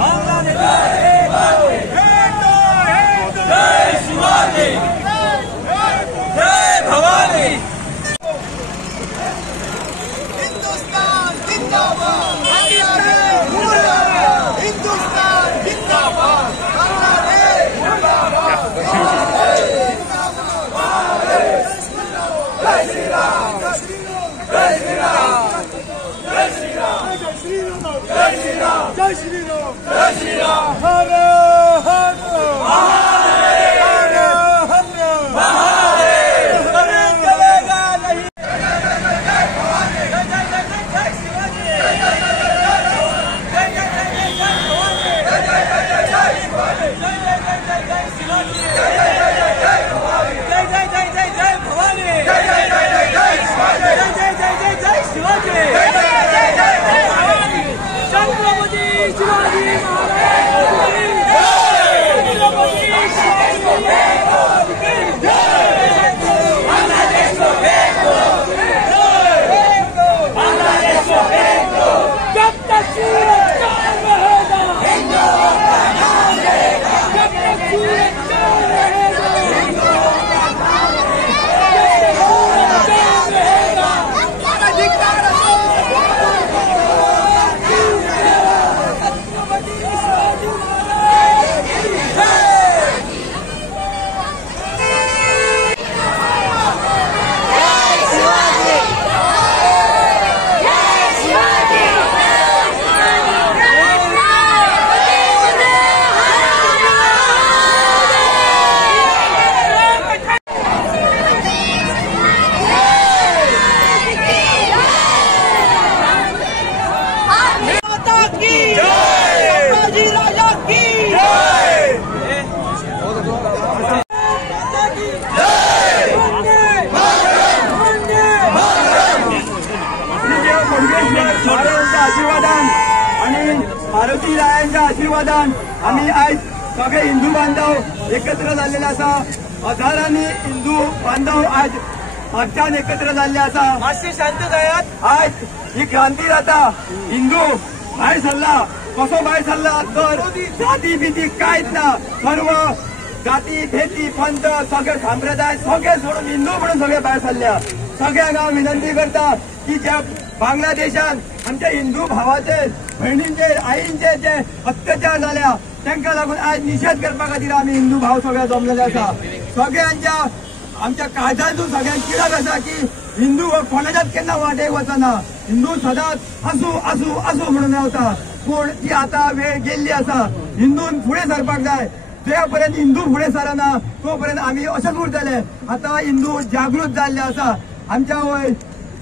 बांग्लादेश आशीर्वादान आम्ही आज सगळे हिंदू बांधव एकत्र झालेले असा. हजारांनी हिंदू बांधव आज हातच्यान एकत्र झाले असा. मातशे शांत जायात. आज ही क्रांती जाता. हिंदू भायर सरला. कसो भायर सरला तर जाती बिती कांयच ना. सर्व जाती भेटी पंथ सगळे संप्रदाय सगळे सोडून हिंदू म्हणून सगळे भायर सरल्या. सगळ्यांक हांव विनंती करता की ज्या बांगलादेशात आमच्या हिंदू भावाचे बहिणींचे आईंचे जे अत्याचार झाल्या त्यांना लागून आज निषेध करपा खातीर आम्ही हिंदू भाव सगळे जमलेले आसा. सगळ्यांच्या आमच्या काळजातून सगळ्यांक किळक आसा की हिंदू कोणाच्याच केन्ना वाटेक वचना. हिंदू सदांच असू असू असू म्हणून रावता. पूण ती आता वेळ गेल्ली आसा. हिंदून फुडें सरपाक जाय. जेपर्यंत हिंदू फुडें सरना तोपर्यंत आम्ही अशेंच उरतले. आता हिंदू जागृत जाल्ले आसा. आमच्या वय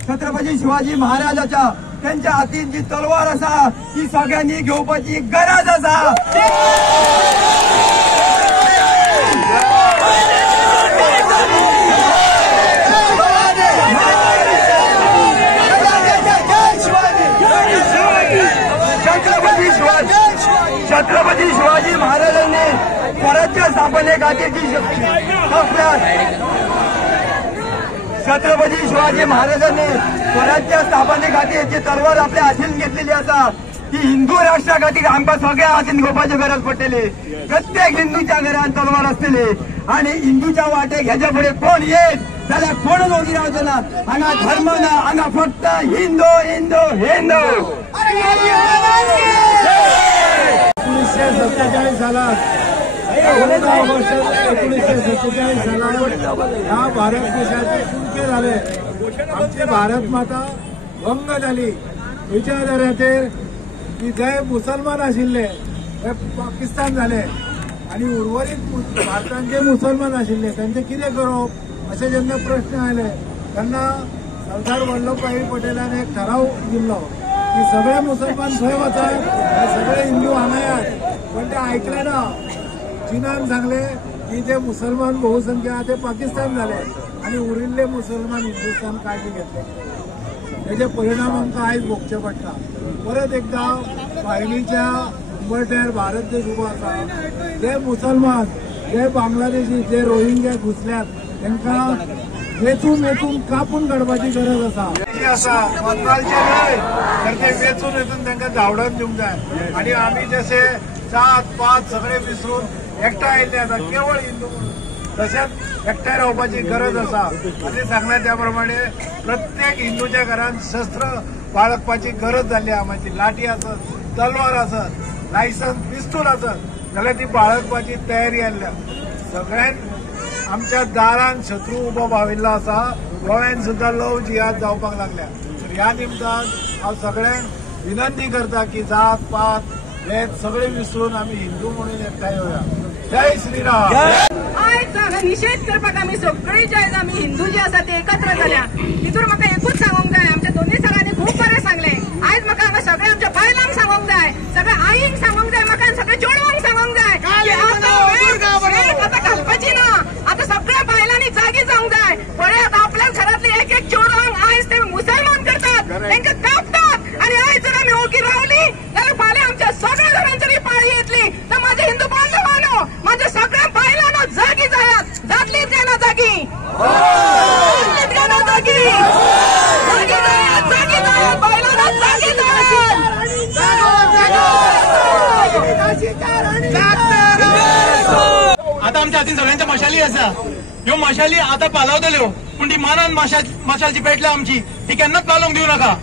छत्रपती शिवाजी महाराजाच्या त्यांच्या हातीन जी तलवार आसा ती सगळ्यांनी घेवपाची गरज आसा. छत्रपती शिवाजी महाराजांनी स्वराज्य स्थापनेखातीरची छत्रपती शिवाजी महाराजांनी स्वराज्य स्थापनेखातीर तलवार आपल्या हातीन घेतलेली असा. ती हिंदू राष्ट्रा खातीर आमकां सगळ्या हातीन घेवपाची गरज पडटली. प्रत्येक हिंदूच्या घरान तलवार आसतली आणि हिंदूच्या वाटेक हेच्या फुडें कोण येत जाल्यार कोणूच ओगी रावचो ना. हांगा धर्म ना. हांगा फक्त हिंदू हिंदू हिंदू. 1947 सालात 14 ऑगस्ट 1947 सालात ह्या भारत देशाचे सुटके झाले. आमची भारत माता भंग झाली. विचारधाऱ्याचेर की जे मुसलमान आशिल्ले ते पाकिस्तान झाले आणि उर्वरित भारतान जे मुसलमान आशिल्ले त्यांचे कितें करप असे जेन्ना प्रश्न आले तेन्ना सरदार वल्लभभाई पटेलान एक ठराव दिल्लो की सगळे मुसलमान थंय वचात आणि सगळे हिंदू हांगा येयात. पण ते ऐकले ना. चीनान सांगले की जे मुसलमान बहुसंख्या आहा ते पाकिस्तान झाले आणि उरिल्ले मुसलमान हिंदुस्थान काळजी घेतले. त्याचे परिणाम आमकां आयज भोगचे पडटा. परत एकदा फायलीच्या उंबरठ्यार भारत देश उबो आसा. जे मुसलमान जे बांगलादेशी जे रोहिंग्या घुसल्यात तांकां वेचून कापून काडपाची गरज आसा. मतदानचे न्हय तर ते वेचून वेचून तांकां धांवडावन दिवंक जाय. आणि आमी जशे जात पात सगळे विसरून एकठांय आयिल्ले आसा केवळ हिंदू म्हणून तशेंच एकठांय रावपाची गरज आसा. आनी सांगले त्या प्रमाणे प्रत्येक हिंदूच्या घरांत शस्त्र बाळगपाची गरज जाल्ली आहा. मातशी लाठी आसत तलवार आसत लायसन्स पिस्तूल आसत जाल्यार ती बाळगपाची तयारी आयल्या. सगळ्यांक आमच्या दारान शत्रू उबो भाविल्लो आसा. गोव्यान सुद्दां लव जिहाद जावपाक लागल्या. तर ह्या निमतान हांव सगळ्यांक विनंती करता की जात पात हे सगळे विसरून आमी हिंदू म्हणून एकठांय येवया. जय श्रीराम. आयज हांगा निषेध करपाक आमी सगळी जे आमी हिंदू जे आसा ते एकत्र जाल्या. हितूर म्हाका एकूच सांगूंक जाय. आमच्या दोन्ही सरांनी खूब बरें सांगले. आयज म्हाका हांगा सगळे आमच्या बायलांक सांगूंक जाय सगळे आईंक सांगूंक जाय म्हाका सगळे चेडवांक सांगूंक जाय आता घालपाची ना. आता सगळ्या बायलांनी जागी जावंक जाय. पळयात आपल्या घरातली एक एक चेडवांक आयज ते मुसलमान करतात तांकां कापतात आणि आयज जर आमी ओगी रावली जाल्यार फाल्यां आमच्या सगळ्या घरांची पाळी येतली. तर माझे हिंदू बांधवांनो माझ्या सगळ्या बायलांनो जागी जायात. जातलीच काय ना जागी. जातलीच काय ना जागी. जागी जायात जागी जायात बायलांनो जागी जायात. आता आमच्या हातीन सगळ्यांच्या मशाली आसा. ह्यो मशाली आता पालवतल्यो पूण ती मानान मशालची पेटल्या आमची ती केन्नाच पालोवंक दिवं नाका.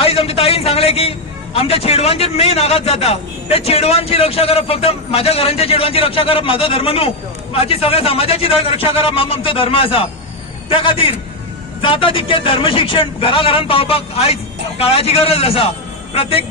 आयज आमच्या ताईन सांगले की आमच्या चेडवांचेर मेन आघात जाता. ते चेडवांची रक्षा करप फक्त माझ्या घरांच्या चेडवांची रक्षा करप माझो धर्म न्हू. माझी सगळ्या समाजाची रक्षा करप आमचो धर्म आसा. त्या खातीर जाता तितके धर्मशिक्षण घराघरांत पावपाक आयज काळाची गरज आसा. प्रत्येक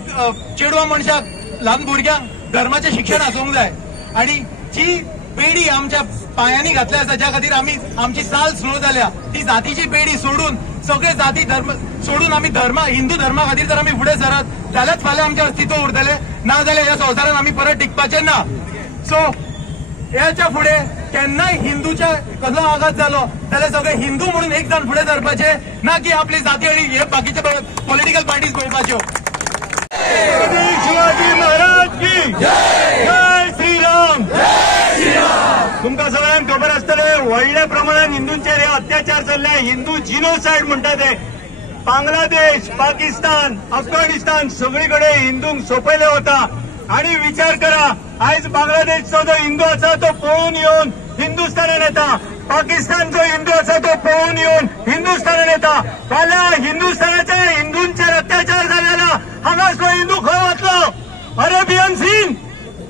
चेडवा मनशाक ल्हान भुरग्यांक धर्माचें शिक्षण आसूंक जाय. आणि जी पेढी आमच्या पायांनी घातल्या आसा ज्या खातीर आमी आमची चाल स्लो जाल्या ती जातीची पेढी सोडून सगळे जाती धर्म सोडून आमी हिंदू धर्मा खातीर जर आमी फुडें सरत जाल्यारच फाल्यां आमचें अस्तित्व उरतलें. ना जाल्यार ह्या संवसारान आमी परत टिकपाचे ना. सो ह्याच्या फुडें केन्नाय हिंदूच्या कसलो आघात जालो जाल्यार सगळे हिंदू म्हणून एक जाण फुडें सरपाचे ना की आपली जाती आणि हे बाकीचे पॉलिटिकल पार्टीज पळोवपाच्यो. शिवाजी महाराज की की जय श्रीराम. तुमकां सगळ्यांक खबर आसतले व्हडल्या प्रमाणात हिंदूंचेर हे अत्याचार चल्ले. हिंदू जिनोसायड म्हणटा ते. बांगलादेश, पाकिस्तान, अफगाणिस्तान सगळीकडे हिंदूंक सोंपयले वता. आणि विचार करा, आयज बांगलादेशचो जो हिंदू आसा तो पळून येवन हिंदुस्थानात येता. पाकिस्तानचो हिंदू आसा तो पळून येवन हिंदुस्थानात येता. फाल्यां हिंदुस्थानाच्या हिंदूंचेर अत्याचार जालेला हांगासलो हिंदू खंय वतलो? अरेबियन सीन,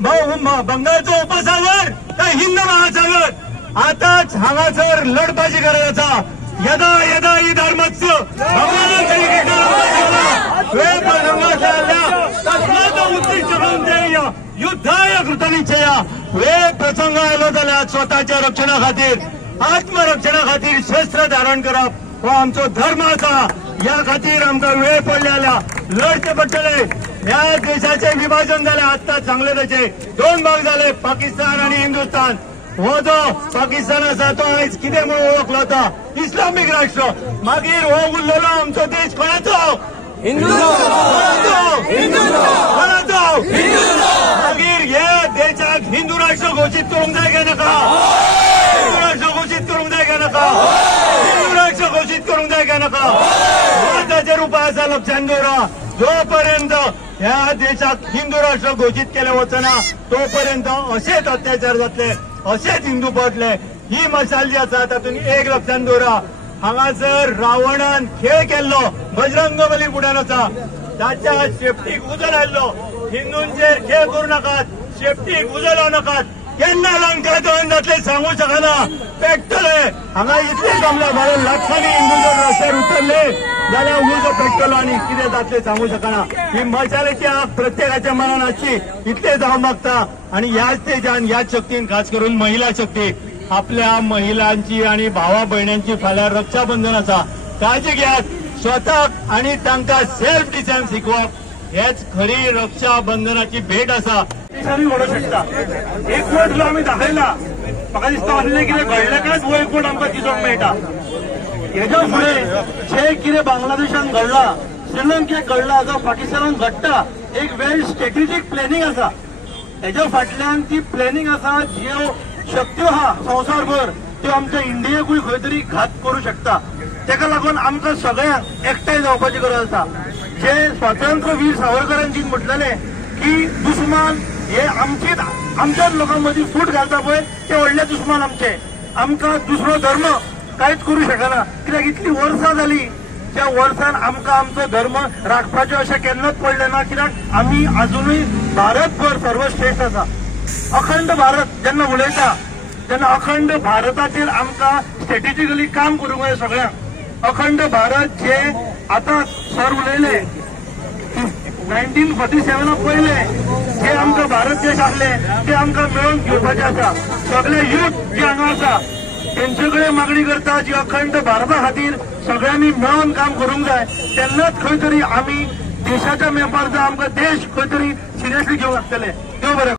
बंगालचो उपसागर काय हिंद महासागर? आताच हांगासर लढपाची गरज आसा. यदा यदा ही धर्मस्य युद्धाय कृतनिश्चय. वेळ प्रसंग आलो जाल्यार स्वताच्या रक्षणा खातीर, आत्मरक्षणा खातीर शस्त्र धारण करप हो आमचो धर्म आसा. ह्या खातीर आमकां वेळ पडलेला लढचे पडटले. ह्या देशाचे विभाजन जाले आत्ताच सांगले तशे 2 भाग झाले, पाकिस्तान आणि हिंदुस्थान. हो जो पाकिस्तान आसा तो आयज कितें म्हणून वळखलो वता? इस्लामीक राष्ट्र. मागीर हो उरलेलो आमचो देश कोणाचो? मागीर हे देशाक हिंदू राष्ट्र घोषित करूंक जाय काय नाका? हिंदू राष्ट्र घोषित करूंक जाय काय नाका? हिंदू राष्ट्र घोषित करूंक जाय काय नाका? भारताचेर उपाय आसा, लक्षात दवरा. जोपर्यंत ह्या देशाक हिंदू राष्ट्र घोषित केले वचना तोपर्यंत असेच अत्याचार जातले, असेच हिंदू पडले. ही मशाल जी आसा तातूंत एक लक्षात दवरा, हांगासर रावणान खेळ केल्लो बजरंगबली फुड्यान आसा. ताच्या शेपटीक उजो लायल्लो. हिंदूंचेर खेळ करूं नाकात, शेपटीक उजो लावं नाकात. केन्ना लंका दहन जातले सांगू शकना. पेट्टले हांगा इतले जमले भायर लाखांनी हिंदू जर रस्त्यार उतरले जाल्यार उजो पेट्टलो आनी कितें जातले सांगू शकना. ही मशालेची आग प्रत्येकाच्या मनान आसची इतले जावं मागता. आनी ह्याच तेजान ह्याच शक्तीन खास करून महिला शक्ती आपल्या महिलांची आणि भावा बहिण्यांची फाल्यां रक्षाबंधन आसा. काळजी घेयात. स्वताक आणि तांकां सेल्फ डिफेन्स शिकोवप हेच खरी रक्षाबंधनाची भेट आसा. घडू शकता. एक वोट आम्ही दाखयला. म्हाका दिसता असलें कितें घडलें कांयच वो एक वोट आमकां दिसूंक मेळटा. हेच्या फुडें जे कितें बांगलादेशान घडला, श्रीलंकेक घडला, जो पाकिस्तानान घडटा, एक वेल स्ट्रेटेजीक प्लॅनिंग आसा. हेच्या फाटल्यान ती प्लॅनिंग आसा ज्यो शक्त्यो आहा संवसारभर त्यो आमच्या इंडियेकूय खंय तरी घात करूं शकता. तेका लागून आमकां सगळ्यांक एकठांय जावपाची गरज आसा. जे स्वातंत्र्य वीर सावरकरांनी जी म्हटलेलें की दुश्मन हे आमच्याच लोकां मदीं फूट घालता पळय ते व्हडले दुश्मन आमचे. आमकां दुसरो धर्म कांयच करूं शकना. कित्याक इतलीं वर्सां जालीं, ज्या वर्सान आमकां आमचो धर्म राखपाचें अशें केन्नाच पडलें ना. कित्याक आमी आजुनूय भारतभर सर्वश्रेष्ठ आसा. अखंड भारत जेन्ना उलयता तेन्ना अखंड भारताचेर आमकां स्ट्रेटेजिकली काम करूंक जाय सगळ्यांक. अखंड भारत जे आतां सर उलयले 1947 पयले जे आमकां भारत देश आसले ते आमकां मेळोवन घेवपाचे आसा. सगळे युथ जे हांगा आसा तेंचे कडेन मागणी करता जी अखंड भारता खातीर सगळ्यांनी मेळोन काम करूंक जाय. तेन्नाच खंय तरी आमी देशाच्या मॅपार आमकां देश खंय तरी सिरियसली घेवंक लागतले. देव बरें.